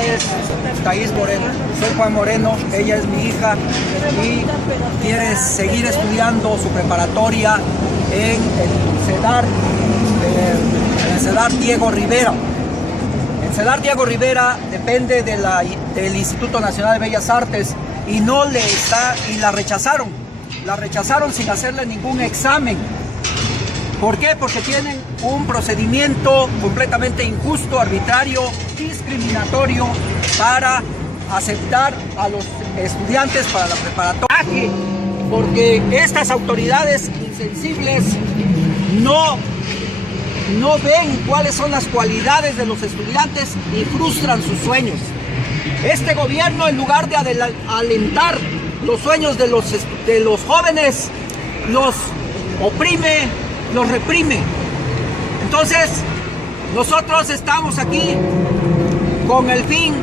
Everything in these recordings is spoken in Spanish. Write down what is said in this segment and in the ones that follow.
esta es Thaís Moreno, soy Juan Moreno, ella es mi hija y quiere seguir estudiando su preparatoria en el CEDAR Diego Rivera. El CEDAR Diego Rivera depende del Instituto Nacional de Bellas Artes y la rechazaron. La rechazaron sin hacerle ningún examen. ¿Por qué? Porque tienen un procedimiento completamente injusto, arbitrario, discriminatorio para aceptar a los estudiantes para la preparatoria. Porque estas autoridades insensibles no ven cuáles son las cualidades de los estudiantes y frustran sus sueños. Este gobierno, en lugar de alentar los sueños de los jóvenes, los oprime, los reprime. Entonces, nosotros estamos aquí con el fin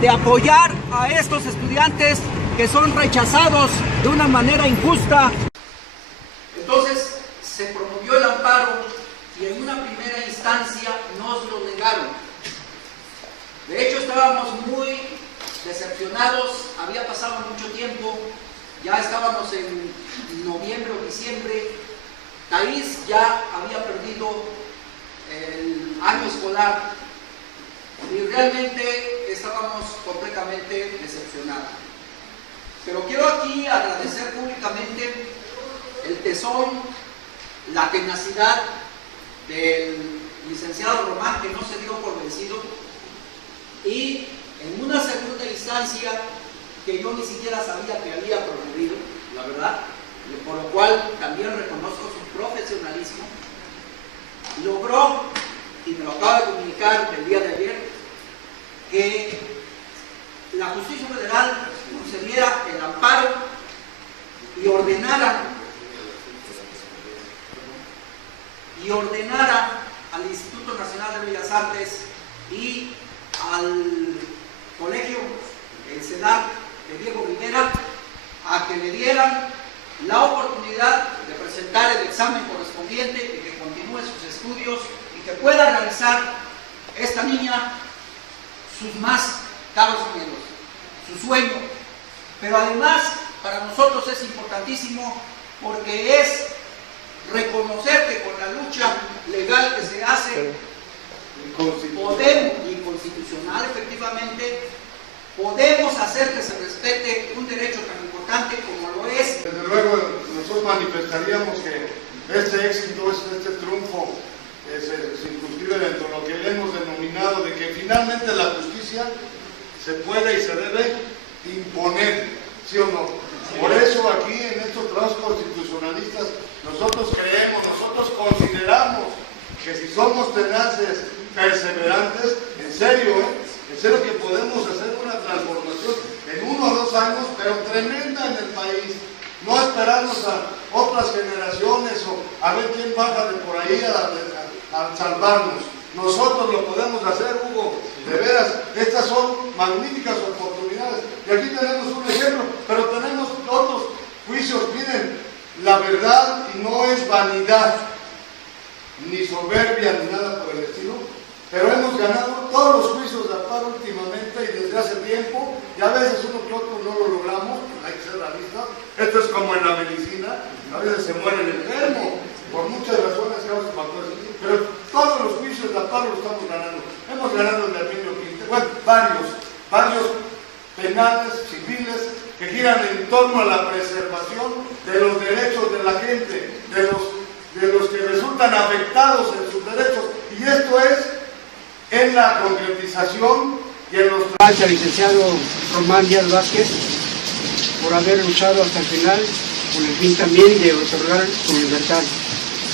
de apoyar a estos estudiantes que son rechazados de una manera injusta. Entonces, se promovió el amparo y en una primera instancia nos lo negaron. De hecho, estábamos muy decepcionados, había pasado mucho tiempo, ya estábamos en noviembre o diciembre. Thaís ya había perdido el año escolar y realmente estábamos completamente decepcionados. Pero quiero aquí agradecer públicamente el tesón, la tenacidad del licenciado Román, que no se dio por vencido, y en una segunda instancia que yo ni siquiera sabía que había promovido, la verdad, por lo cual también reconozco su profesionalismo, logró, y me lo acaba de comunicar el día de ayer, que la Justicia Federal concediera el amparo y ordenara al Instituto Nacional de Bellas Artes y al colegio, el CEDAR de Diego Rivera, a que le dieran la oportunidad de presentar el examen correspondiente y que continúe sus estudios y que pueda realizar esta niña sus más caros anhelos, su sueño. Pero además, para nosotros es importantísimo porque es reconocer que con la lucha legal que se hace, podemos, y constitucional efectivamente, podemos hacer que se respete un derecho tan importante como lo es. Desde luego, nosotros manifestaríamos que este éxito, este triunfo, se circunscribe dentro de lo que le hemos denominado de que finalmente la justicia se puede y se debe imponer, ¿sí o no? Por eso aquí en estos trabajos constitucionalistas nosotros creemos, nosotros consideramos que si somos tenaces, perseverantes, en serio que podemos hacer una transformación en 1 o 2 años, pero tremenda en el país. No esperarnos a otras generaciones o a ver quién baja de por ahí a salvarnos. Nosotros lo podemos hacer, Hugo. De veras, estas son magníficas oportunidades. Y aquí tenemos un ejemplo, pero tenemos otros juicios. Miren, la verdad no es vanidad, ni soberbia, ni nada por el estilo. Pero hemos ganado todos los juicios de amparo últimamente y desde hace tiempo, y a veces uno que otro no lo logramos, hay que ser realistas. Esto es como en la medicina, a veces se muere el enfermo, por muchas razones, causas, factores, pero todos los juicios de amparo los estamos ganando. Hemos ganado el de Arminio Quintero, bueno, varios penales, civiles, que giran en torno a la preservación de los derechos de la gente, de los que resultan afectados en sus derechos, y esto es en la concretización y en los... Gracias al licenciado Román Díaz Vázquez por haber luchado hasta el final con el fin también de otorgar su libertad,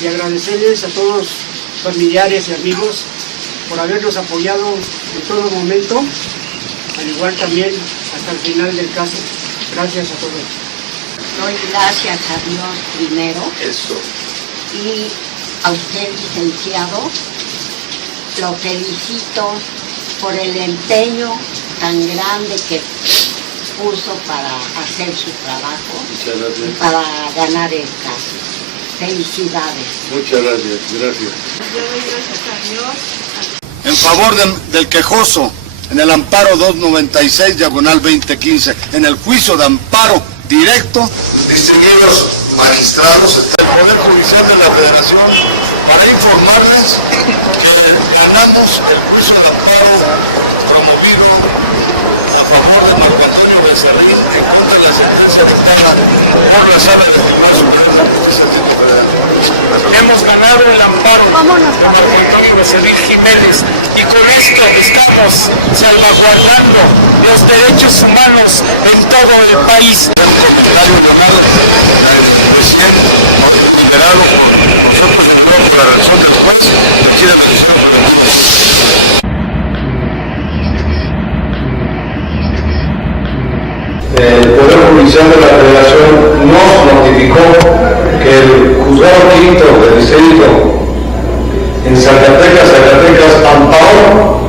y agradecerles a todos los familiares y amigos por habernos apoyado en todo momento, al igual también hasta el final del caso. Gracias a todos. Doy gracias a Dios primero. Eso. Y a usted, licenciado, lo felicito por el empeño tan grande que puso para hacer su trabajo y para ganar el caso. Felicidades. Muchas gracias, gracias. Yo doy gracias a Dios. En favor del quejoso, en el amparo 296, diagonal 2015, en el juicio de amparo directo. Distinguidos magistrados, está el Poder Judicial de la Federación para informarles que ganamos el juicio de amparo promovido a favor de Marco Antonio Becerril en contra de la sentencia dictada por la Sala del Tribunal Superior de Justicia Federal. Hemos ganado el amparo de Marco Antonio Becerril Jiménez y con esto estamos salvaguardando los derechos humanos en todo el país. Un comentario legal recién liberado por nosotros por la relación del juez de aquí de Venezuela. El Poder Judicial de la Federación nos notificó que el Juzgado Quinto del Distrito en Zacatecas amparó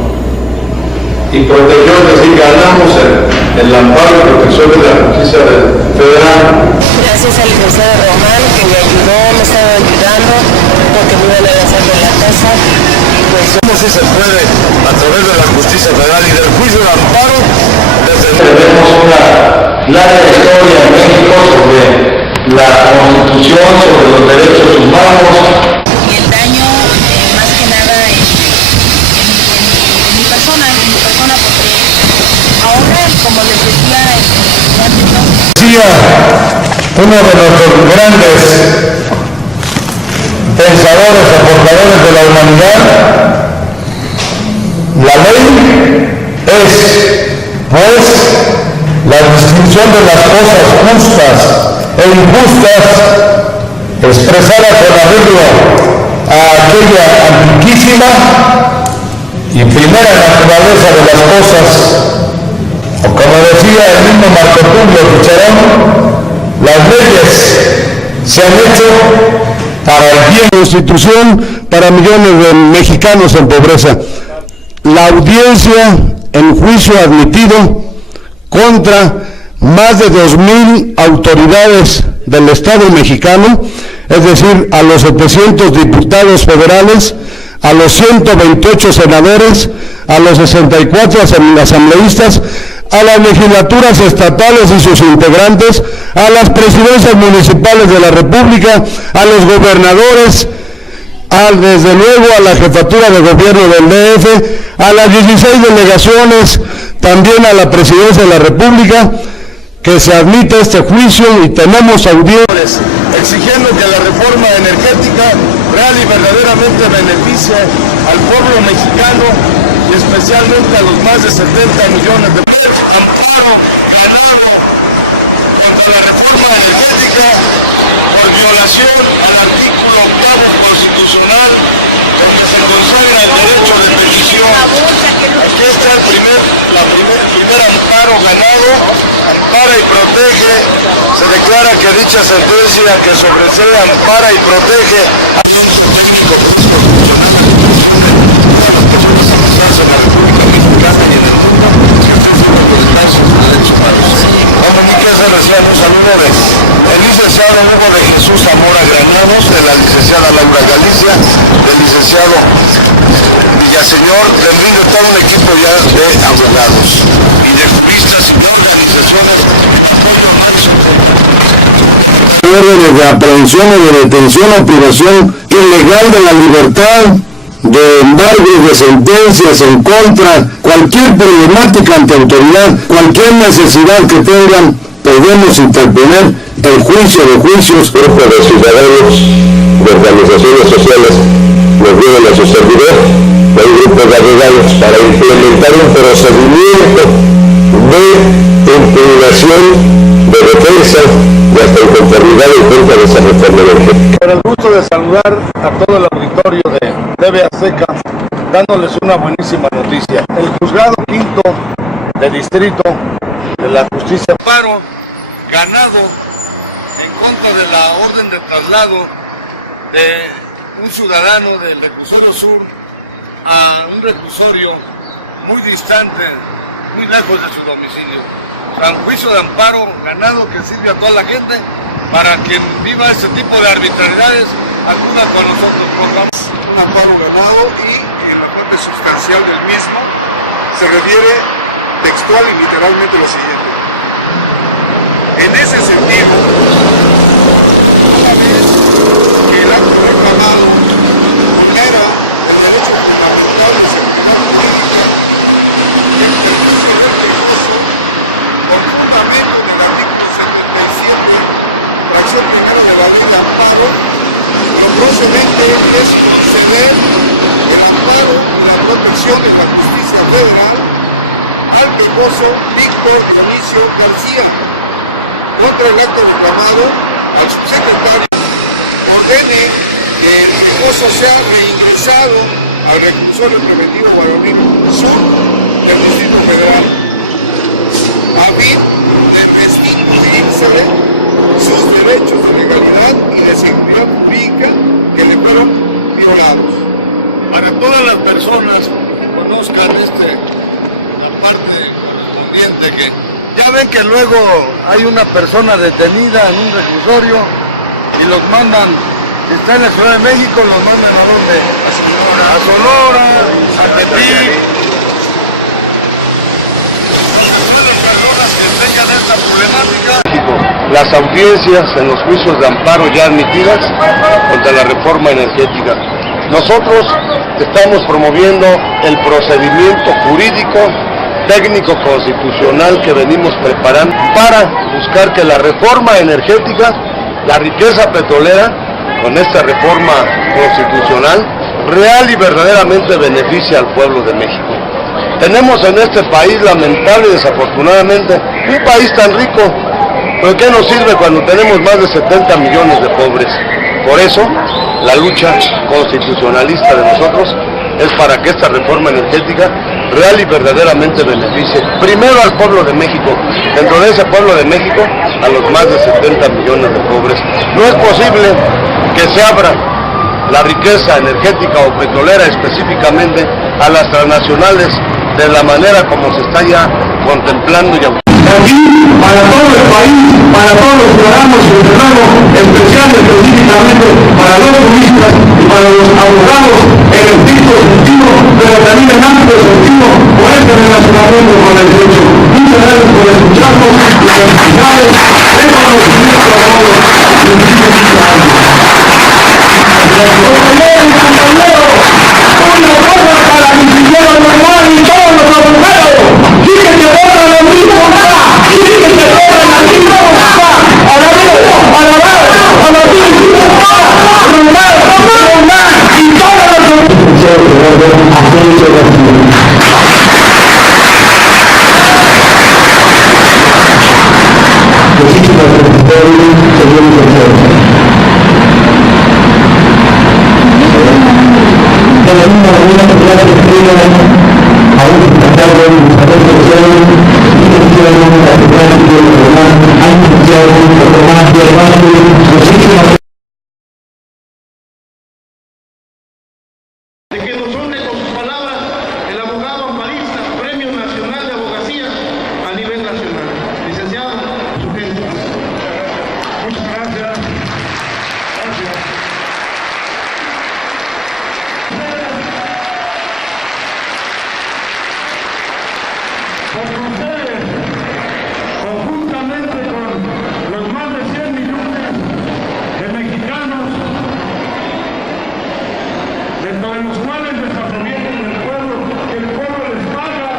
y protegió, es decir, ganamos el amparo y protección de la justicia federal. Gracias al licenciado Román que me ayudó, me estaba ayudando porque me iban a lanzar de la casa. ¿Cómo si se puede a través de la justicia federal y del juicio de amparo? Tenemos una larga historia en México sobre la Constitución, sobre los derechos humanos. Y el daño, más que nada, en mi persona, porque ahora, como les decía, Uno de nuestros grandes pensadores o portadores de la humanidad, la ley es, pues, la distinción de las cosas justas e injustas expresada con arreglo a aquella antiquísima y primera naturaleza de las cosas, o como decía el mismo Marco Tulio Cicerón, las leyes se han hecho para el bien de la Constitución, para millones de mexicanos en pobreza. La audiencia en juicio admitido contra más de 2,000 autoridades del Estado mexicano, es decir, a los 700 diputados federales, a los 128 senadores, a los 64 asambleístas, a las legislaturas estatales y sus integrantes, a las presidencias municipales de la República, a los gobernadores, desde luego a la jefatura de gobierno del DF, a las 16 delegaciones, también a la presidencia de la República, que se admite este juicio y tenemos audiencias. Exigiendo que la reforma energética real y verdaderamente beneficie al pueblo mexicano y especialmente a los más de 70 millones de amparo ganado contra la reforma energética por violación al artículo 8º constitucional en que se consagra el derecho de petición. Aquí está el primer amparo ganado, ampara y protege. Se declara que dicha sentencia que sobresee, ampara y protege a un técnico constitucional a las personas afectadas en la República Mexicana y en el mundo que ofrecen violentar sus derechos humanos. Ahora mi casa reciban los honores el licenciado Hugo de Jesús Zamora Granados, de la licenciada Laura Galicia, del licenciado Villaseñor, del RINDE, todo un equipo ya de abogados y de juristas y de organizaciones de apoyo máximo. Órdenes de aprehensión o de detención o privación ilegal de la libertad, de embargos, de sentencias en contra, cualquier problemática ante autoridad, cualquier necesidad que tengan, podemos interponer el juicio de juicios. Grupo de ciudadanos, de organizaciones sociales, nos vienen a su servidor, de un grupo de abogados para implementar un procedimiento de impugnación, de defensa y hasta en conformidad en contra de esa reforma energética. Con el gusto de saludar a todo el auditorio de TV Azteca, dándoles una buenísima noticia. El Juzgado Quinto de Distrito de la Justicia amparo ganado en contra de la orden de traslado de un ciudadano del reclusorio sur a un reclusorio muy distante, muy lejos de su domicilio. O sea, un juicio de amparo ganado que sirve a toda la gente para quien viva este tipo de arbitrariedades, acuda con nosotros. Pongamos un amparo ganado y en la parte sustancial del mismo se refiere textual y literalmente lo siguiente. En ese sentido, una vez que el acto reclamado vulnera el derecho fundamental de seguridad jurídica y el ejercicio del recurso, con fundamento del artículo 77, fracción primera de la ley de amparo, lo procedente es conceder el amparo y la protección de la justicia federal al pecoso Víctor Dionisio García contra el acto reclamado al subsecretario, ordene que el pecoso sea reingresado al reclusorio preventivo varonil sur del Distrito Federal a fin de restituirse sus derechos de legalidad y de seguridad pública que le fueron violados. Para todas las personas que conozcan la parte correspondiente, que ya ven que luego hay una persona detenida en un reclusorio y los mandan, está en la Ciudad de México, los mandan ¿a dónde? A Sonora, a Tepic. Las personas que tengan esta problemática. Las audiencias en los juicios de amparo ya admitidas contra la reforma energética. Nosotros estamos promoviendo el procedimiento jurídico, técnico, constitucional que venimos preparando para buscar que la reforma energética, la riqueza petrolera, con esta reforma constitucional, real y verdaderamente beneficie al pueblo de México. Tenemos en este país, lamentable y desafortunadamente, un país tan rico, pero ¿qué nos sirve cuando tenemos más de 70 millones de pobres? Por eso, la lucha constitucionalista de nosotros es para que esta reforma energética real y verdaderamente beneficie primero al pueblo de México, dentro de ese pueblo de México, a los más de 70 millones de pobres. No es posible que se abra la riqueza energética o petrolera específicamente a las transnacionales de la manera como se está ya contemplando y aquí para todo el país, para todos los ciudadanos y desde luego especial específicamente para los turistas y para los abogados en el estricto sentido, pero también en amplio sentido por este relacionamiento con el derecho. Muchas gracias por escucharnos y felicidades, reconocimiento a todos. Una cosa para mi señora normal y todos los abogados, sí que se borra lo mismo acá, sí que se borra lo mismo acá, a la vez, y todos De que nos honre con sus palabras el abogado amparista, Premio Nacional de Abogacía a nivel nacional. Licenciado, su gente. Muchas gracias. Gracias. Porque ustedes, conjuntamente con los más de 100 millones de mexicanos, dentro de los cuales desarrollamos el pueblo les paga.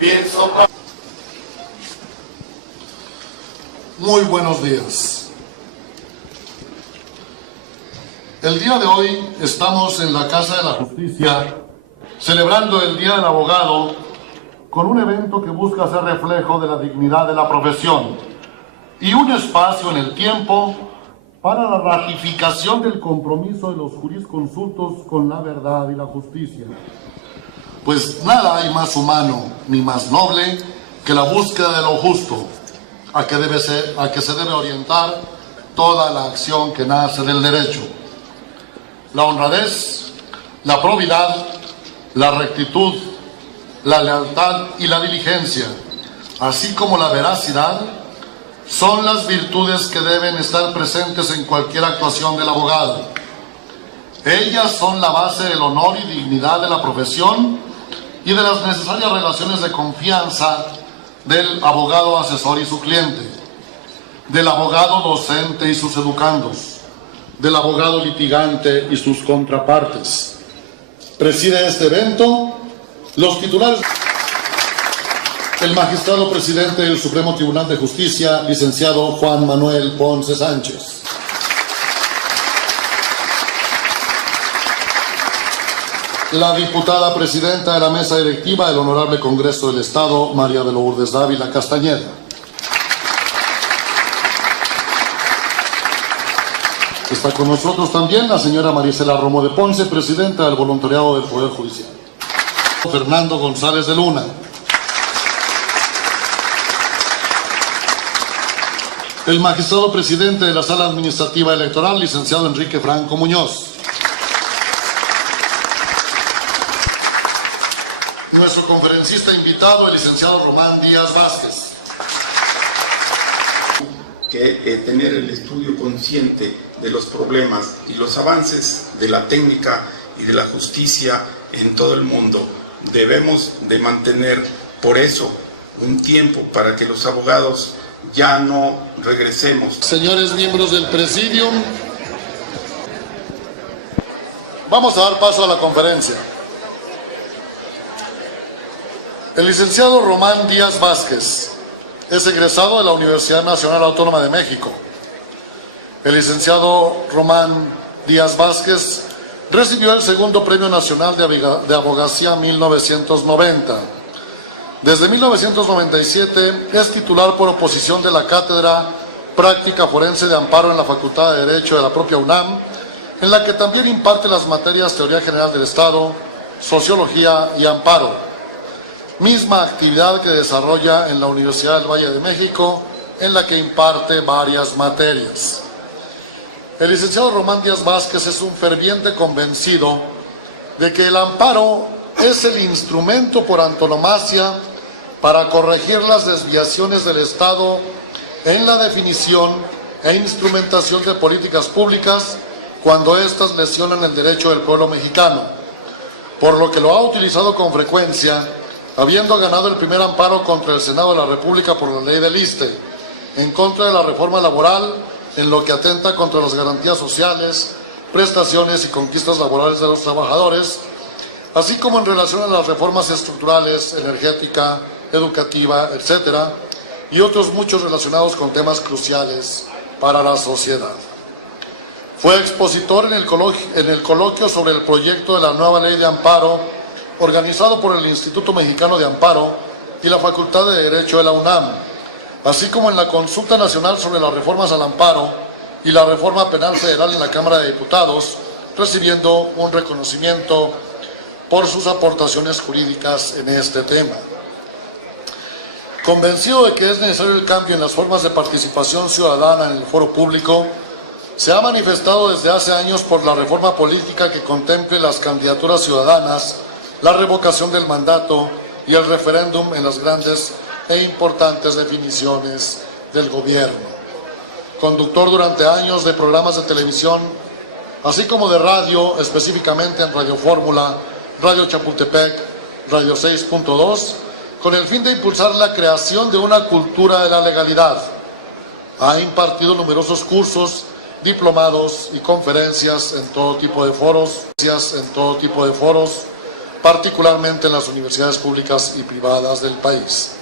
Pienso. Muy buenos días. El día de hoy estamos en la Casa de la Justicia celebrando el Día del Abogado con un evento que busca ser reflejo de la dignidad de la profesión y un espacio en el tiempo para la ratificación del compromiso de los jurisconsultos con la verdad y la justicia. Pues nada hay más humano ni más noble que la búsqueda de lo justo, a que se debe orientar toda la acción que nace del derecho. La honradez, la probidad, la rectitud, la lealtad y la diligencia, así como la veracidad, son las virtudes que deben estar presentes en cualquier actuación del abogado. Ellas son la base del honor y dignidad de la profesión y de las necesarias relaciones de confianza del abogado asesor y su cliente, del abogado docente y sus educandos, del abogado litigante y sus contrapartes. Preside este evento los titulares. El magistrado presidente del Supremo Tribunal de Justicia, licenciado Juan Manuel Ponce Sánchez. La diputada presidenta de la mesa directiva del Honorable Congreso del Estado, María de Lourdes Dávila Castañeda. Está con nosotros también la señora Marisela Romo de Ponce, presidenta del Voluntariado del Poder Judicial. Fernando González de Luna. El magistrado presidente de la Sala Administrativa Electoral, licenciado Enrique Franco Muñoz. Nuestro conferencista invitado, el licenciado Román Díaz Vázquez. Que tener el estudio consciente de los problemas y los avances de la técnica y de la justicia en todo el mundo. Debemos de mantener por eso un tiempo para que los abogados ya no regresemos. Señores miembros del Presidium, vamos a dar paso a la conferencia. El licenciado Román Díaz Vázquez es egresado de la Universidad Nacional Autónoma de México. El licenciado Román Díaz Vázquez recibió el segundo Premio Nacional de Abogacía 1990. Desde 1997 es titular por oposición de la Cátedra Práctica Forense de Amparo en la Facultad de Derecho de la propia UNAM, en la que también imparte las materias Teoría General del Estado, Sociología y Amparo. Misma actividad que desarrolla en la Universidad del Valle de México, en la que imparte varias materias. El licenciado Román Díaz Vázquez es un ferviente convencido de que el amparo es el instrumento por antonomasia para corregir las desviaciones del Estado en la definición e instrumentación de políticas públicas cuando éstas lesionan el derecho del pueblo mexicano, por lo que lo ha utilizado con frecuencia, habiendo ganado el primer amparo contra el Senado de la República por la ley del ISSSTE, en contra de la reforma laboral, en lo que atenta contra las garantías sociales, prestaciones y conquistas laborales de los trabajadores, así como en relación a las reformas estructurales, energética, educativa, etcétera, y otros muchos relacionados con temas cruciales para la sociedad. Fue expositor en el coloquio sobre el proyecto de la nueva ley de amparo, organizado por el Instituto Mexicano de Amparo y la Facultad de Derecho de la UNAM, así como en la consulta nacional sobre las reformas al amparo y la reforma penal federal en la Cámara de Diputados, recibiendo un reconocimiento por sus aportaciones jurídicas en este tema. Convencido de que es necesario el cambio en las formas de participación ciudadana en el foro público, se ha manifestado desde hace años por la reforma política que contemple las candidaturas ciudadanas, la revocación del mandato y el referéndum en las grandes e importantes definiciones del gobierno. Conductor durante años de programas de televisión, así como de radio, específicamente en Radio Fórmula, Radio Chapultepec, Radio 6.2, con el fin de impulsar la creación de una cultura de la legalidad. Ha impartido numerosos cursos, diplomados y conferencias en todo tipo de foros, particularmente en las universidades públicas y privadas del país.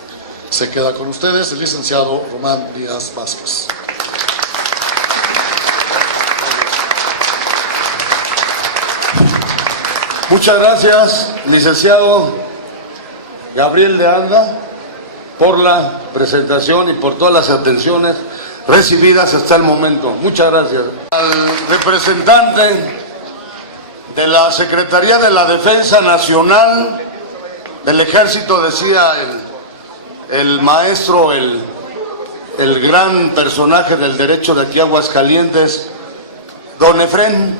Se queda con ustedes el licenciado Román Díaz Vázquez. Muchas gracias, licenciado Gabriel de Anda, por la presentación y por todas las atenciones recibidas hasta el momento. Muchas gracias. Al representante de la Secretaría de la Defensa Nacional del Ejército, decía el maestro, el gran personaje del derecho de aquí a Aguascalientes, don Efrén,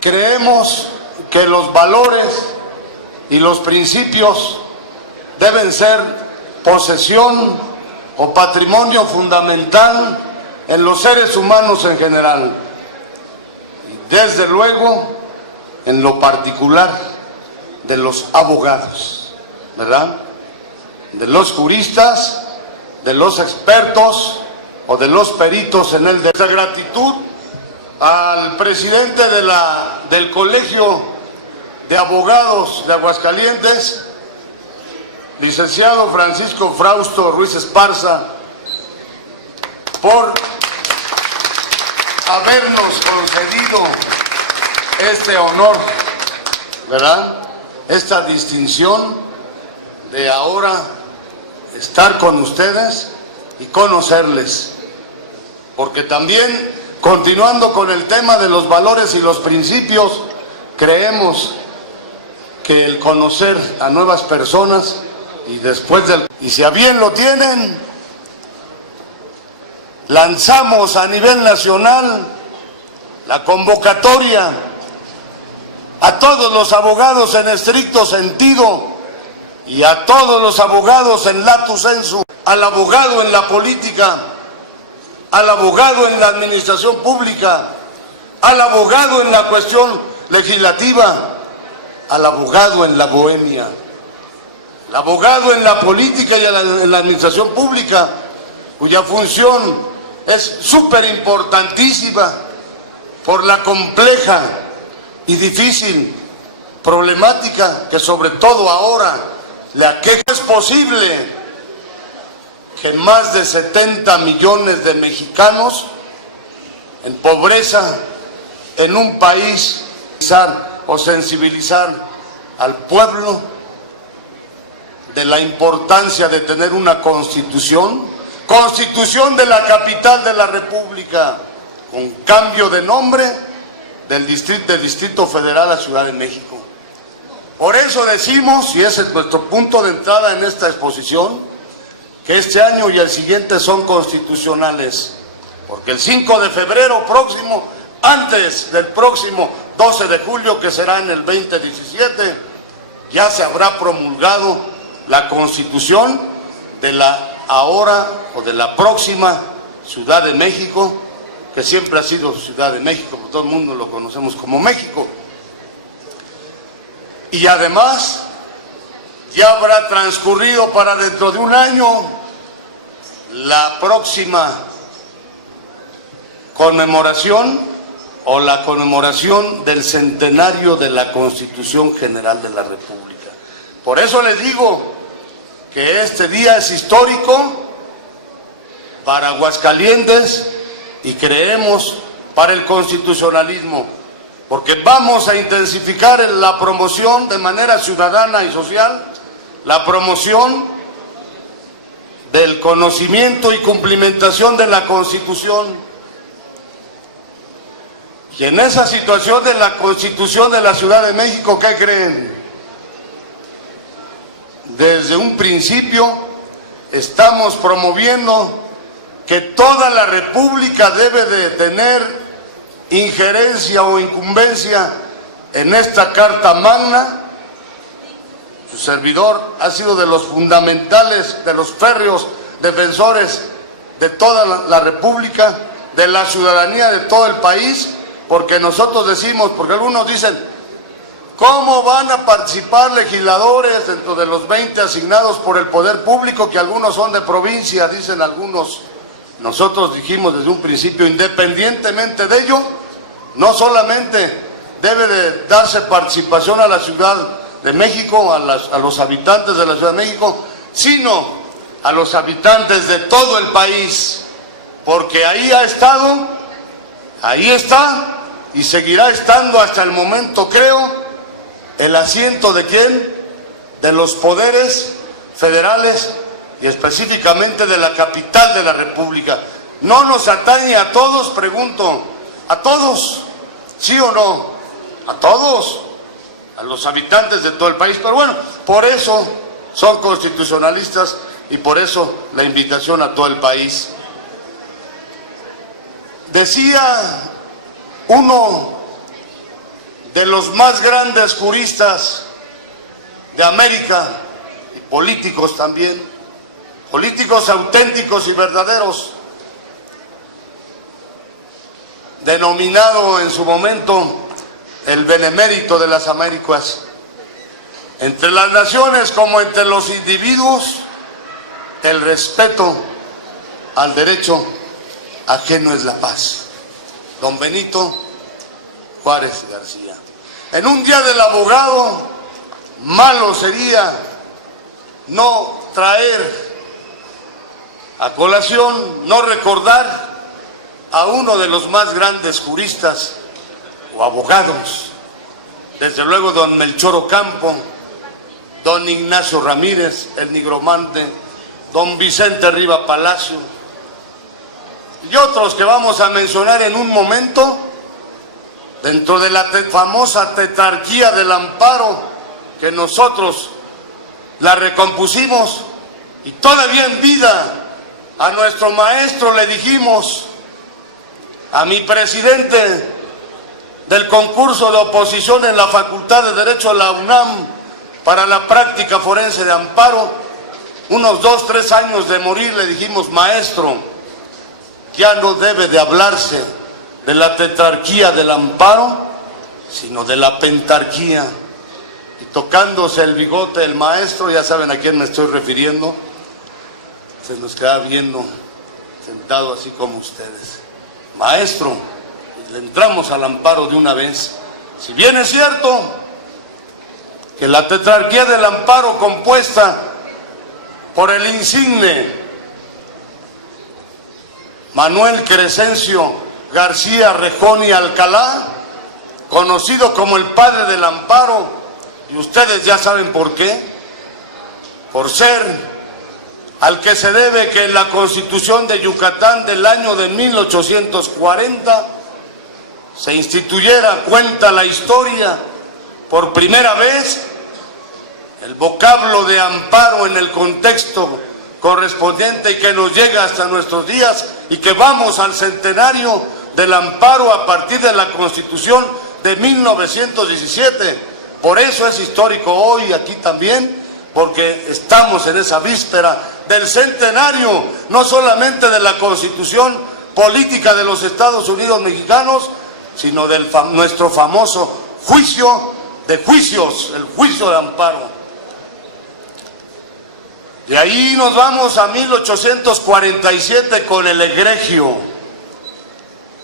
creemos que los valores y los principios deben ser posesión o patrimonio fundamental en los seres humanos en general, y desde luego en lo particular de los abogados, ¿verdad? De los juristas, de los expertos o de los peritos en el derecho. Gratitud al presidente del Colegio de Abogados de Aguascalientes, licenciado Francisco Frausto Ruiz Esparza, por habernos concedido este honor, ¿verdad? Esta distinción de ahora estar con ustedes y conocerles, porque también, continuando con el tema de los valores y los principios, creemos que el conocer a nuevas personas y si a bien lo tienen, lanzamos a nivel nacional la convocatoria a todos los abogados en estricto sentido y a todos los abogados en lato sensu, al abogado en la política, al abogado en la administración pública, al abogado en la cuestión legislativa, al abogado en la bohemia, al abogado en la política y en la administración pública, cuya función es súper importantísima por la compleja y difícil problemática que sobre todo ahora le aqueja. Es posible que más de 70 millones de mexicanos en pobreza en un país o sensibilizar al pueblo de la importancia de tener una constitución de la capital de la República, con cambio de nombre del Distrito Federal a Ciudad de México. Por eso decimos, y ese es nuestro punto de entrada en esta exposición, que este año y el siguiente son constitucionales, porque el 5 de febrero próximo, antes del próximo 12 de julio, que será en el 2017, ya se habrá promulgado la Constitución de la ahora o de la próxima Ciudad de México, que siempre ha sido Ciudad de México, porque todo el mundo lo conocemos como México. Y además, ya habrá transcurrido para dentro de un año la próxima conmemoración o la conmemoración del centenario de la Constitución General de la República. Por eso les digo que este día es histórico para Aguascalientes y creemos para el constitucionalismo, porque vamos a intensificar la promoción de manera ciudadana y social, la promoción del conocimiento y cumplimentación de la Constitución. Y en esa situación de la Constitución de la Ciudad de México, ¿qué creen? Desde un principio estamos promoviendo que toda la República debe de tener injerencia o incumbencia en esta Carta Magna. Su servidor ha sido de los fundamentales, de los férreos defensores de toda la República, de la ciudadanía de todo el país, porque nosotros decimos, porque algunos dicen, ¿cómo van a participar legisladores dentro de los 20 asignados por el poder público, que algunos son de provincia, dicen algunos? Nosotros dijimos desde un principio, independientemente de ello, no solamente debe de darse participación a la ciudad de México, a los habitantes de la Ciudad de México, sino a los habitantes de todo el país, porque ahí ha estado, ahí está y seguirá estando hasta el momento, creo, el asiento de ¿quién? De los poderes federales y específicamente de la capital de la República. ¿No nos atañe a todos? Pregunto, ¿a todos? ¿Sí o no? A todos, a los habitantes de todo el país. Pero bueno, por eso son constitucionalistas y por eso la invitación a todo el país. Decía uno de los más grandes juristas de América, y políticos también, políticos auténticos y verdaderos, denominado en su momento el benemérito de las Américas. Entre las naciones como entre los individuos, el respeto al derecho ajeno es la paz. Don Benito Juárez García. En un día del abogado, malo sería no traer a colación, no recordar a uno de los más grandes juristas o abogados, desde luego don Melchor Ocampo, don Ignacio Ramírez, el nigromante, don Vicente Riva Palacio, y otros que vamos a mencionar en un momento, dentro de la famosa tetrarquía del amparo, que nosotros la recompusimos, y todavía en vida a nuestro maestro le dijimos, a mi presidente del concurso de oposición en la Facultad de Derecho de la UNAM para la práctica forense de amparo, unos 2, 3 años de morir, le dijimos, maestro, ya no debe de hablarse de la tetrarquía del amparo, sino de la pentarquía. Y tocándose el bigote el maestro, ya saben a quién me estoy refiriendo, se nos queda viendo, sentado así como ustedes. Maestro, le entramos al amparo de una vez. Si bien es cierto que la tetrarquía del amparo, compuesta por el insigne Manuel Crescencio García Rejón y Alcalá, conocido como el padre del amparo, y ustedes ya saben por qué, por ser al que se debe que en la Constitución de Yucatán del año de 1840 se instituyera, cuenta la historia, por primera vez el vocablo de amparo en el contexto correspondiente y que nos llega hasta nuestros días y que vamos al centenario del amparo a partir de la Constitución de 1917. Por eso es histórico hoy aquí también, porque estamos en esa víspera del centenario, no solamente de la Constitución política de los Estados Unidos mexicanos, sino de nuestro famoso juicio de juicios, el juicio de amparo. De ahí nos vamos a 1847 con el egregio,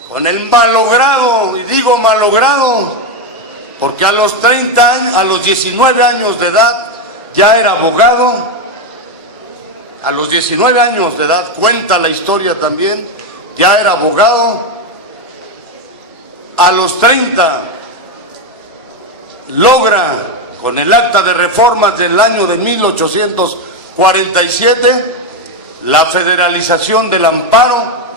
con el malogrado, y digo malogrado porque a los 30 años, a los 19 años de edad ya era abogado. A los 19 años de edad, cuenta la historia también, ya era abogado. A los 30 logra, con el acta de reformas del año de 1847, la federalización del amparo,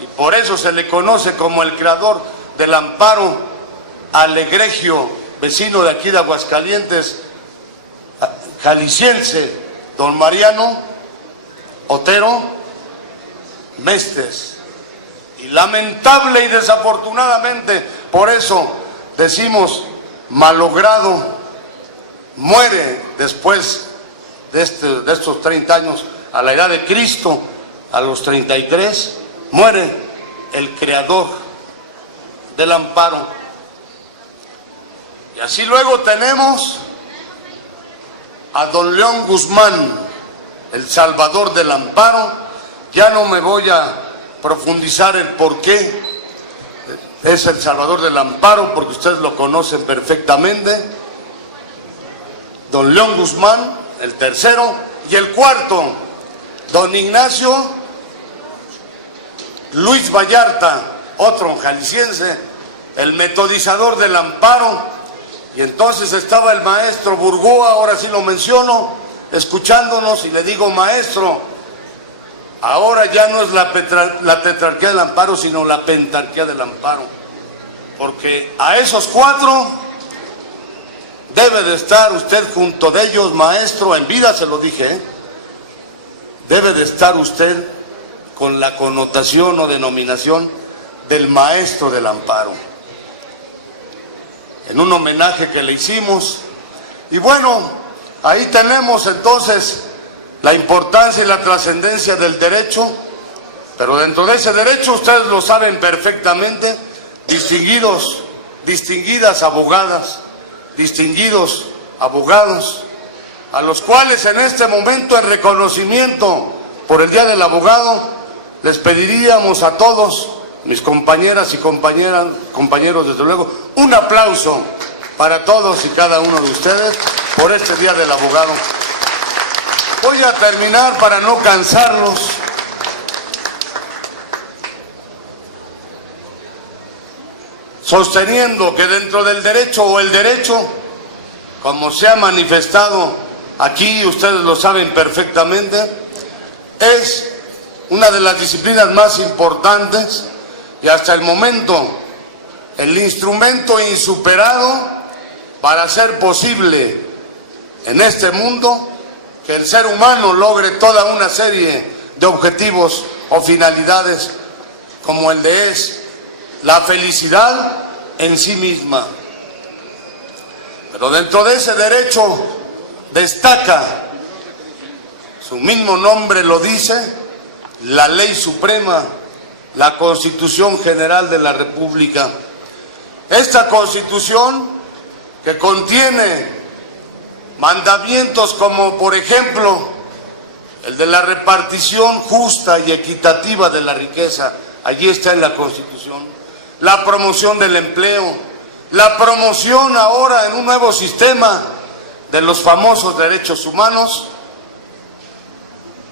y por eso se le conoce como el creador del amparo al egregio vecino de aquí de Aguascalientes, jalisciense, don Mariano Otero Mestes. Y lamentable y desafortunadamente, por eso decimos malogrado, muere después de estos 30 años, a la edad de Cristo, a los 33, muere el creador del amparo. Y así luego tenemos a don León Guzmán, el salvador del amparo. Ya no me voy a profundizar el por qué es el salvador del amparo, porque ustedes lo conocen perfectamente. don León Guzmán, el tercero, y el cuarto, don Ignacio Luis Vallarta, otro jalisciense, el metodizador del amparo. Y entonces estaba el maestro Burgoa, ahora sí lo menciono, escuchándonos, y le digo: maestro, ahora ya no es la tetrarquía del amparo, sino la pentarquía del amparo, porque a esos cuatro debe de estar usted junto de ellos, maestro, en vida se lo dije, ¿eh? Debe de estar usted con la connotación o denominación del maestro del amparo, en un homenaje que le hicimos. Y bueno, ahí tenemos entonces la importancia y la trascendencia del derecho, pero dentro de ese derecho, ustedes lo saben perfectamente, distinguidas abogadas, distinguidos abogados, a los cuales en este momento, en reconocimiento por el Día del Abogado, les pediríamos a todos, mis compañeras y compañeros, desde luego, un aplauso para todos y cada uno de ustedes por este Día del Abogado. Voy a terminar para no cansarlos. Sosteniendo que dentro del derecho, o el derecho, como se ha manifestado aquí, ustedes lo saben perfectamente, es una de las disciplinas más importantes y hasta el momento el instrumento insuperado para hacer posible en este mundo que el ser humano logre toda una serie de objetivos o finalidades, como el de la felicidad en sí misma. Pero dentro de ese derecho destaca, su mismo nombre lo dice, la ley suprema, la Constitución General de la República. Esta Constitución, que contiene mandamientos como, por ejemplo, el de la repartición justa y equitativa de la riqueza, allí está en la Constitución, la promoción del empleo, la promoción ahora en un nuevo sistema de los famosos derechos humanos,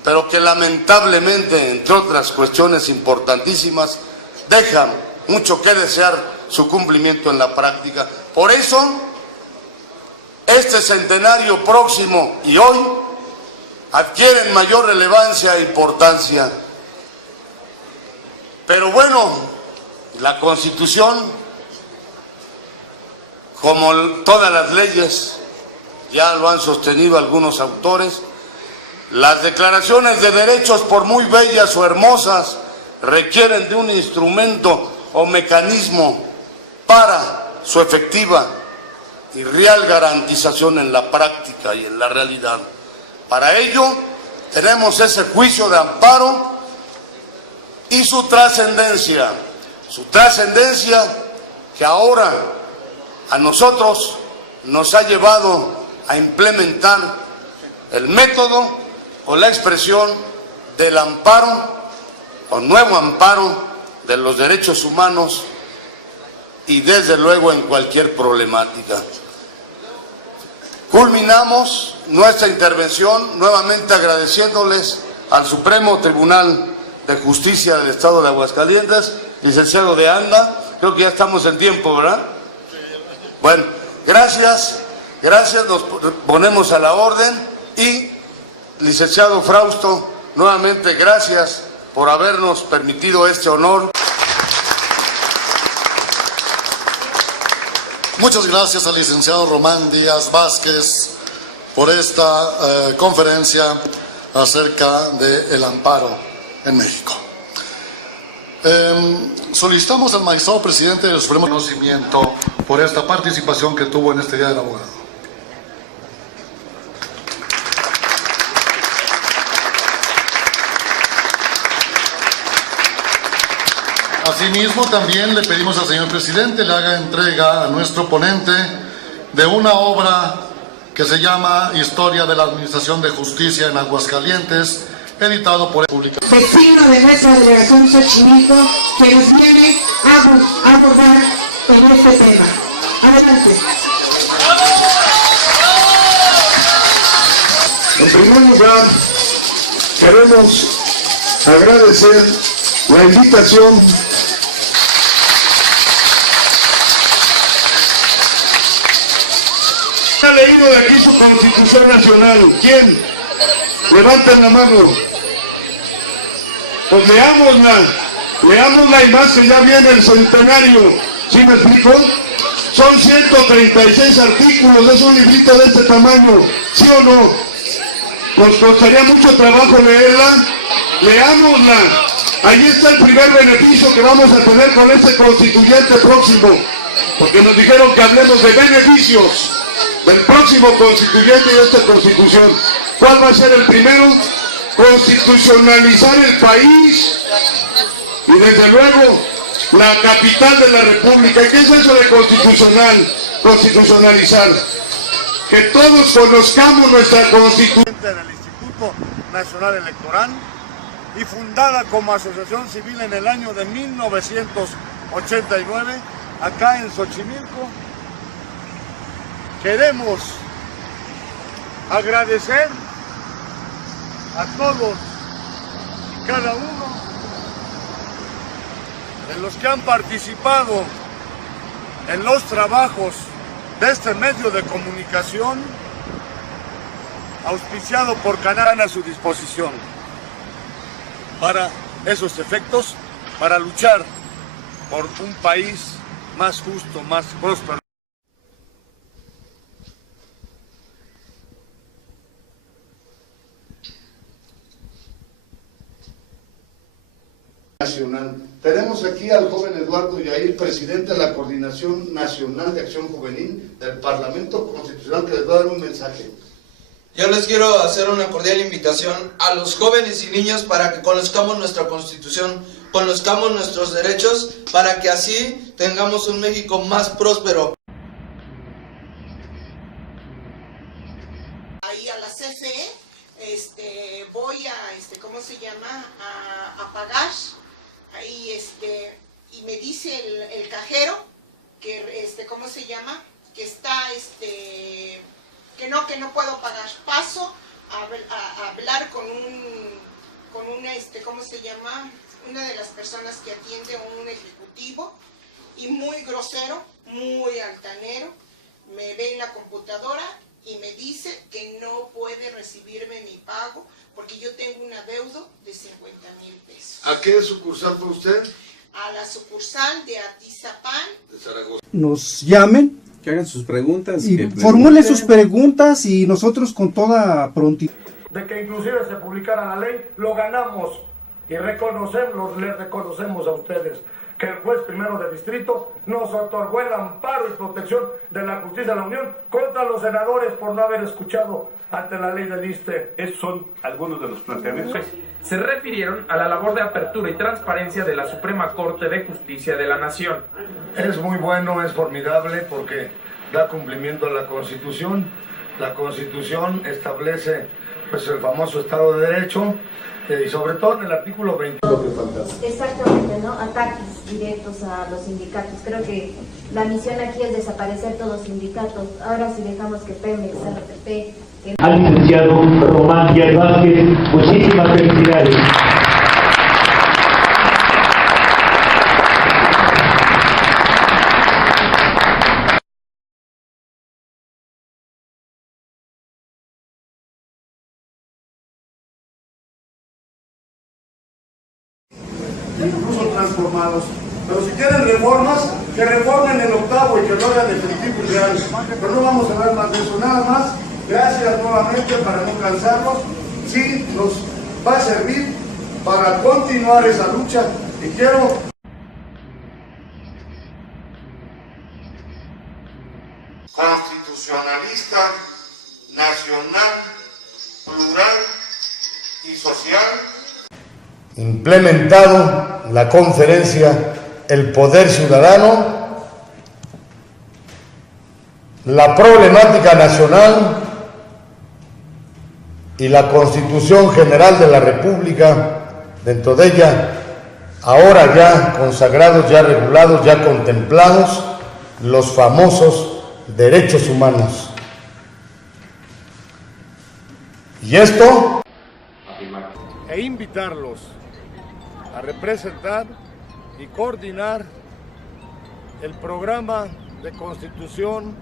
pero que lamentablemente, entre otras cuestiones importantísimas, dejan mucho que desear su cumplimiento en la práctica. Por eso, este centenario próximo y hoy adquieren mayor relevancia e importancia. Pero bueno, la Constitución, como todas las leyes, ya lo han sostenido algunos autores, las declaraciones de derechos, por muy bellas o hermosas, requieren de un instrumento o mecanismo para su efectiva y real garantización en la práctica y en la realidad. Para ello tenemos ese juicio de amparo y su trascendencia que ahora a nosotros nos ha llevado a implementar el método o la expresión del amparo o nuevo amparo de los derechos humanos y desde luego en cualquier problemática. Culminamos nuestra intervención nuevamente agradeciéndoles al Supremo Tribunal de Justicia del Estado de Aguascalientes, licenciado de Anda, creo que ya estamos en tiempo, ¿verdad? Bueno, gracias, nos ponemos a la orden y, licenciado Frausto, nuevamente gracias por habernos permitido este honor. Muchas gracias al licenciado Román Díaz Vázquez por esta conferencia acerca del amparo en México. Solicitamos al magistrado presidente del Supremo reconocimiento por esta participación que tuvo en este Día del Abogado. Asimismo, también le pedimos al señor presidente le haga entrega a nuestro ponente de una obra que se llama Historia de la Administración de Justicia en Aguascalientes, editado por República. Vecino de nuestra delegación Xochimilco, que nos viene a abordar en este tema. Adelante. En primer lugar, queremos agradecer la invitación ¿ha leído de aquí su Constitución Nacional? ¿Quién? Levanten la mano. Pues leámosla y más que ya viene el centenario. ¿Sí me explico? Son 136 artículos, es un librito de este tamaño, ¿sí o no? Nos costaría mucho trabajo leerla. Leámosla. Ahí está el primer beneficio que vamos a tener con este constituyente próximo, porque nos dijeron que hablemos de beneficios del próximo constituyente y de esta constitución. ¿Cuál va a ser el primero? Constitucionalizar el país y desde luego la capital de la República. ¿Y qué es eso de constitucionalizar? Que todos conozcamos nuestra Constitución. Del Instituto Nacional Electoral y fundada como asociación civil en el año de 1989 acá en Xochimilco. Queremos agradecer a todos y cada uno de los que han participado en los trabajos de este medio de comunicación auspiciado por Canal a su disposición para esos efectos, para luchar por un país más justo, más próspero. Nacional. Tenemos aquí al joven Eduardo Yair, presidente de la Coordinación Nacional de Acción Juvenil del Parlamento Constitucional, que les va a dar un mensaje. Yo les quiero hacer una cordial invitación a los jóvenes y niños para que conozcamos nuestra Constitución, conozcamos nuestros derechos, para que así tengamos un México más próspero. Ahí a la CFE, voy a, ¿cómo se llama? A pagar, ahí, y me dice el cajero que, ¿cómo se llama? Que está, que no puedo pagar. Paso a hablar con una, ¿cómo se llama? Una de las personas que atiende, un ejecutivo, y muy grosero, muy altanero, me ve en la computadora y me dice que no puede recibirme mi pago porque yo tengo un adeudo de 50,000 pesos. ¿A qué sucursal fue usted? A la sucursal de Atizapán. De Zaragoza. Nos llamen, que hagan sus preguntas, y formulen sus preguntas y nosotros con toda prontitud. De que inclusive se publicara la ley, lo ganamos y les reconocemos a ustedes que el juez primero de distrito nos otorgó el amparo y protección de la justicia de la Unión contra los senadores por no haber escuchado ante la ley del ISSSTE. Esos son algunos de los planteamientos. Se refirieron a la labor de apertura y transparencia de la Suprema Corte de Justicia de la Nación. Es muy bueno, es formidable porque da cumplimiento a la Constitución. La Constitución establece pues el famoso Estado de Derecho y sobre todo en el artículo 20. Exactamente, ¿no? Ataques directos a los sindicatos. Creo que la misión aquí es desaparecer todos los sindicatos. Ahora si dejamos que Pemex, RTP... Al licenciado Román Díaz Vázquez, muchísimas felicidades. Incluso transformados. Pero si quieren reformas, que reformen el octavo y que lo hagan definitivo y real. Pero no vamos a hablar más de eso, nada más. Gracias nuevamente para no cansarnos. Sí, nos va a servir para continuar esa lucha. Y quiero... Constitucionalista, nacional, plural y social. Implementado la conferencia El Poder Ciudadano, la problemática nacional y la Constitución General de la República, dentro de ella, ahora ya consagrados, ya regulados, ya contemplados, los famosos derechos humanos. Y esto... E invitarlos a representar y coordinar el programa de constitución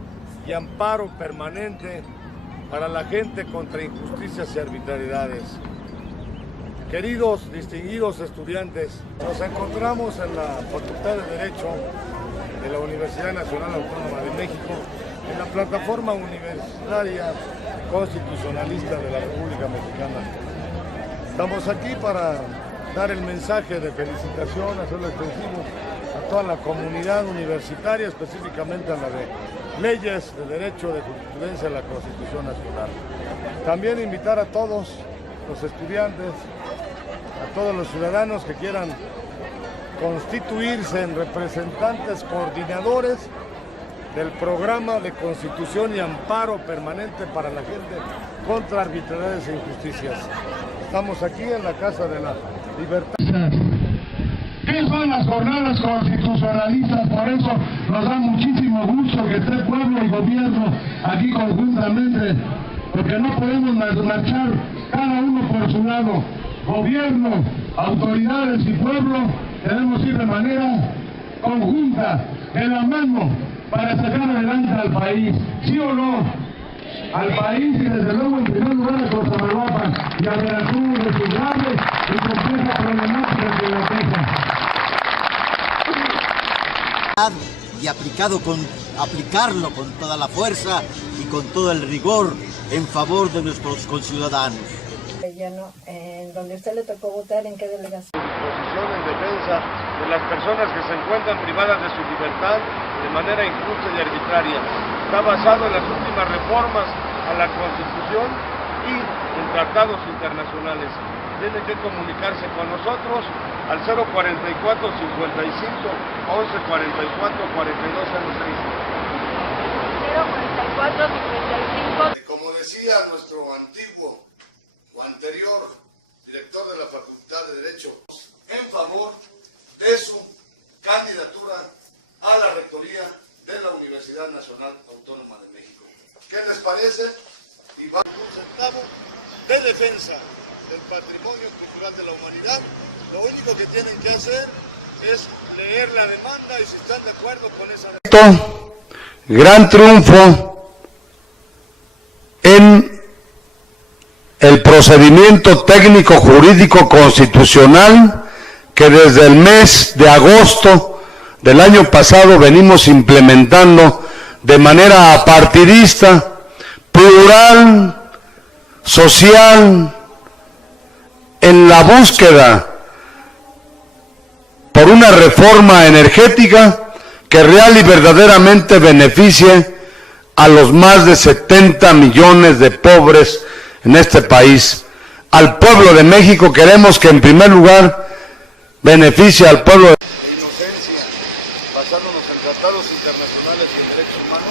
y amparo permanente para la gente contra injusticias y arbitrariedades. Queridos, distinguidos estudiantes, nos encontramos en la Facultad de Derecho de la Universidad Nacional Autónoma de México, en la plataforma universitaria constitucionalista de la República Mexicana. Estamos aquí para dar el mensaje de felicitación, hacerlo extensivo a toda la comunidad universitaria, específicamente a la de leyes de derecho de jurisprudencia de la Constitución Nacional. También invitar a todos los estudiantes, a todos los ciudadanos que quieran constituirse en representantes coordinadores del programa de constitución y amparo permanente para la gente contra arbitrariedades e injusticias. Estamos aquí en la Casa de la Libertad. ¿Qué son las jornadas constitucionalistas? Por eso nos da muchísimo gusto que esté pueblo y gobierno aquí conjuntamente, porque no podemos marchar cada uno por su lado. Gobierno, autoridades y pueblo debemos ir de manera conjunta, de la mano, para sacar adelante al país, ¿sí o no? Al país y desde luego en primer lugar a Cosamaloapan y a Veracruz de su grave y compleja problemática que la queja. Y aplicarlo con toda la fuerza y con todo el rigor en favor de nuestros conciudadanos. En donde usted le tocó votar, ¿en qué delegación? Posición en defensa de las personas que se encuentran privadas de su libertad de manera injusta y arbitraria. Está basado en las últimas reformas a la Constitución y en tratados internacionales. Tiene que comunicarse con nosotros al 044 55 11 44 42 06. 044 55. Como decía nuestro antiguo o anterior director de la Facultad de Derecho, en favor de su candidatura a la rectoría de la Universidad Nacional Autónoma de México. ¿Qué les parece? Y va un centavo de defensa del patrimonio cultural de la humanidad. Lo único que tienen que hacer es leer la demanda y si están de acuerdo con esa demanda. Gran triunfo en el procedimiento técnico jurídico constitucional que desde el mes de agosto del año pasado venimos implementando de manera apartidista, plural, social, en la búsqueda por una reforma energética que real y verdaderamente beneficie a los más de 70 millones de pobres en este país. Al pueblo de México queremos que en primer lugar beneficie al pueblo de inocencia, basándonos en tratados internacionales y en derechos humanos.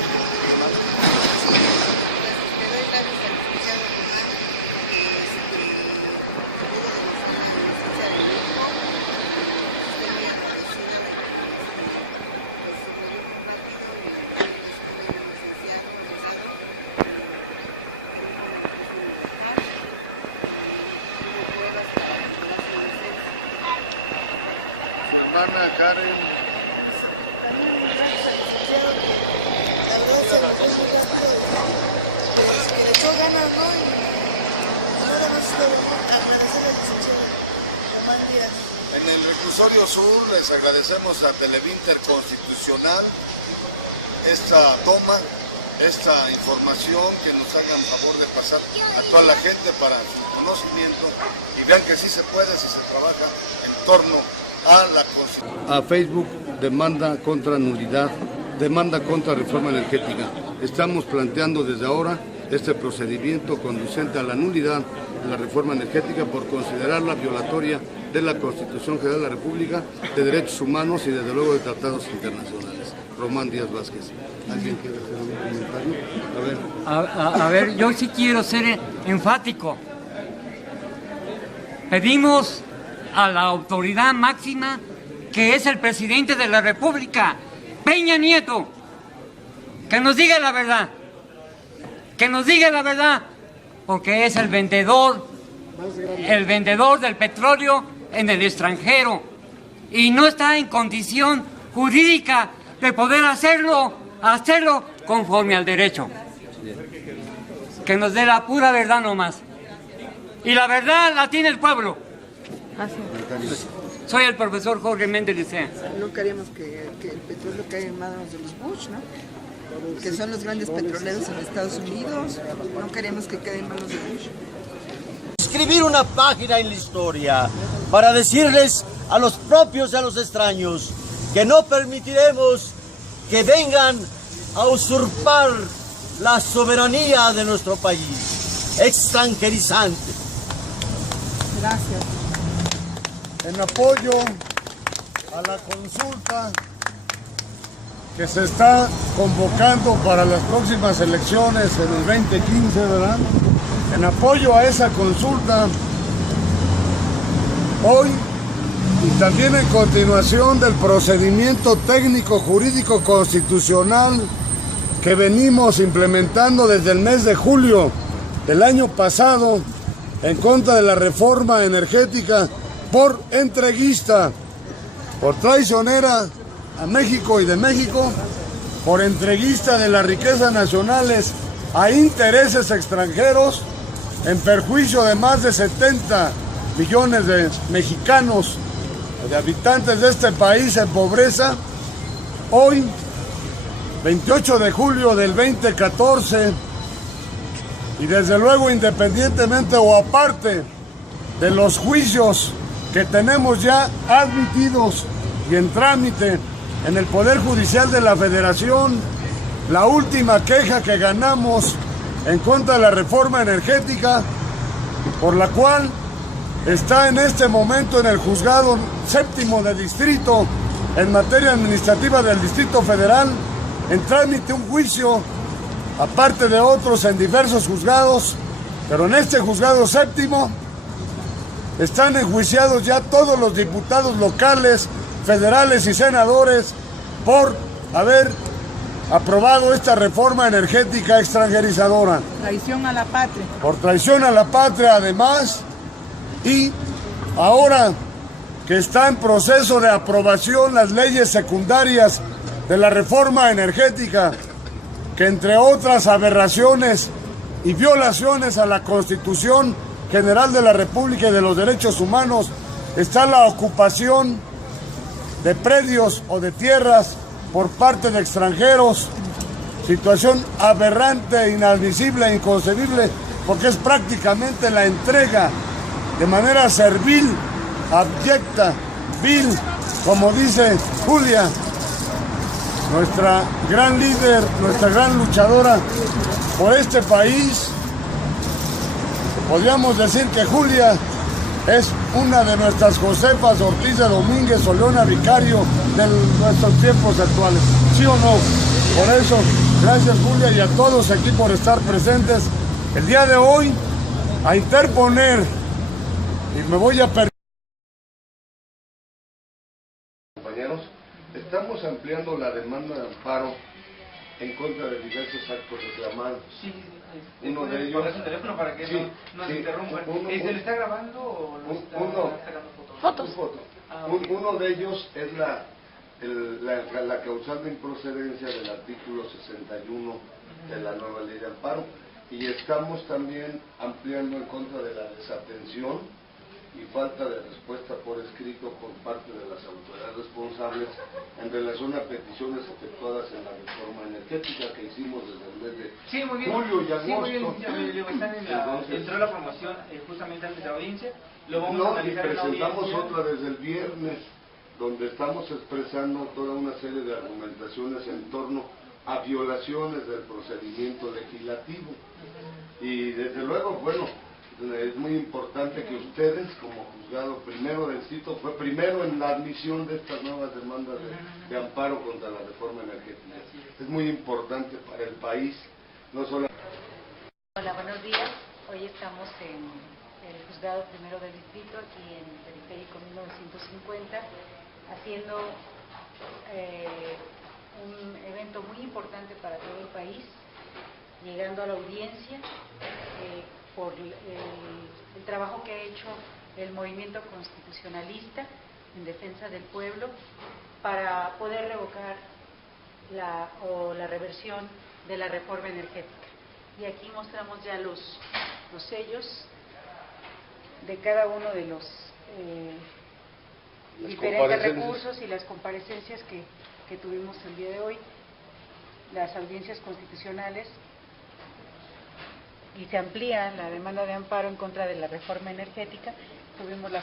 Hermana Karen. Le echó ganas, ¿no? Y ahora nos agradecer al licenciado Román Díaz. En el reclusorio sur les agradecemos a Televinter Constitucional esta toma, esta información que nos hagan favor de pasar a toda la gente para su conocimiento y vean que sí se puede si se trabaja en torno a la Constitución. A Facebook, demanda contra nulidad, demanda contra reforma energética. Estamos planteando desde ahora este procedimiento conducente a la nulidad de la reforma energética por considerarla violatoria de la Constitución General de la República, de derechos humanos y desde luego de tratados internacionales. Román Díaz Vázquez. ¿Alguien quiere hacer un comentario? A ver, yo sí quiero ser enfático. Pedimos a la autoridad máxima, que es el presidente de la República, Peña Nieto, que nos diga la verdad, que nos diga la verdad, porque es el vendedor del petróleo en el extranjero y no está en condición jurídica de poder hacerlo conforme al derecho. Que nos dé la pura verdad nomás. Y la verdad la tiene el pueblo. Soy el profesor Jorge Méndez Licea. No queremos que el petróleo caiga en manos de los Bush, ¿no? Que son los grandes petroleros en Estados Unidos. No queremos que quede en manos de Bush. Escribir una página en la historia para decirles a los propios y a los extraños que no permitiremos que vengan a usurpar la soberanía de nuestro país, extranjerizante. Gracias. En apoyo a la consulta que se está convocando para las próximas elecciones en el 2015, ¿verdad? En apoyo a esa consulta, hoy y también en continuación del procedimiento técnico jurídico constitucional que venimos implementando desde el mes de julio del año pasado en contra de la reforma energética por entreguista, por traicionera a México y de México, por entreguista de las riquezas nacionales a intereses extranjeros en perjuicio de más de 70 millones de mexicanos, de habitantes de este país en pobreza. Hoy, 28 de julio del 2014, y desde luego independientemente o aparte de los juicios que tenemos ya admitidos y en trámite en el Poder Judicial de la Federación, la última queja que ganamos en contra de la reforma energética, por la cual está en este momento en el Juzgado Séptimo de Distrito en materia administrativa del Distrito Federal, en trámite un juicio, aparte de otros en diversos juzgados, pero en este Juzgado Séptimo están enjuiciados ya todos los diputados locales, federales y senadores por haber aprobado esta reforma energética extranjerizadora. Traición a la patria. Por traición a la patria además, y ahora que está en proceso de aprobación las leyes secundarias de la reforma energética, que entre otras aberraciones y violaciones a la Constitución General de la República y de los Derechos Humanos, está la ocupación de predios o de tierras por parte de extranjeros, situación aberrante, inadmisible e inconcebible, porque es prácticamente la entrega de manera servil, abyecta, vil, como dice Julia, nuestra gran líder, nuestra gran luchadora por este país. Podríamos decir que Julia es una de nuestras Josefas Ortiz de Domínguez o Leona Vicario de nuestros tiempos actuales, ¿sí o no? Por eso, gracias Julia y a todos aquí por estar presentes el día de hoy a interponer, y me voy a permitir. Compañeros, estamos ampliando la demanda de amparo en contra de diversos actos reclamados. Sí. Uno de ellos... ¿Pones el teléfono para que no se interrumpan? ¿Se le está grabando o no está sacando fotos? Fotos. Uno de ellos es la causal de improcedencia del artículo 61 de la nueva ley de amparo, y estamos también ampliando en contra de la desatención y falta de respuesta por escrito por parte de las autoridades responsables en relación a peticiones efectuadas en la reforma energética que hicimos desde el mes de julio y agosto. Entró la promoción justamente antes de la audiencia, lo vamos a analizar en la audiencia. Presentamos otra desde el viernes, donde estamos expresando toda una serie de argumentaciones en torno a violaciones del procedimiento legislativo. Y desde luego, bueno, es muy importante que ustedes, como juzgado primero del distrito, fue primero en la admisión de estas nuevas demandas de amparo contra la reforma energética. Es muy importante para el país, no solo... Hola, buenos días. Hoy estamos en el juzgado primero del distrito, aquí en Periférico 1950, haciendo un evento muy importante para todo el país, llegando a la audiencia. por el trabajo que ha hecho el movimiento constitucionalista en defensa del pueblo para poder revocar la reversión de la reforma energética. Y aquí mostramos ya los sellos de cada uno de los diferentes recursos y las comparecencias que tuvimos el día de hoy, las audiencias constitucionales, y se amplía la demanda de amparo en contra de la reforma energética. Tuvimos la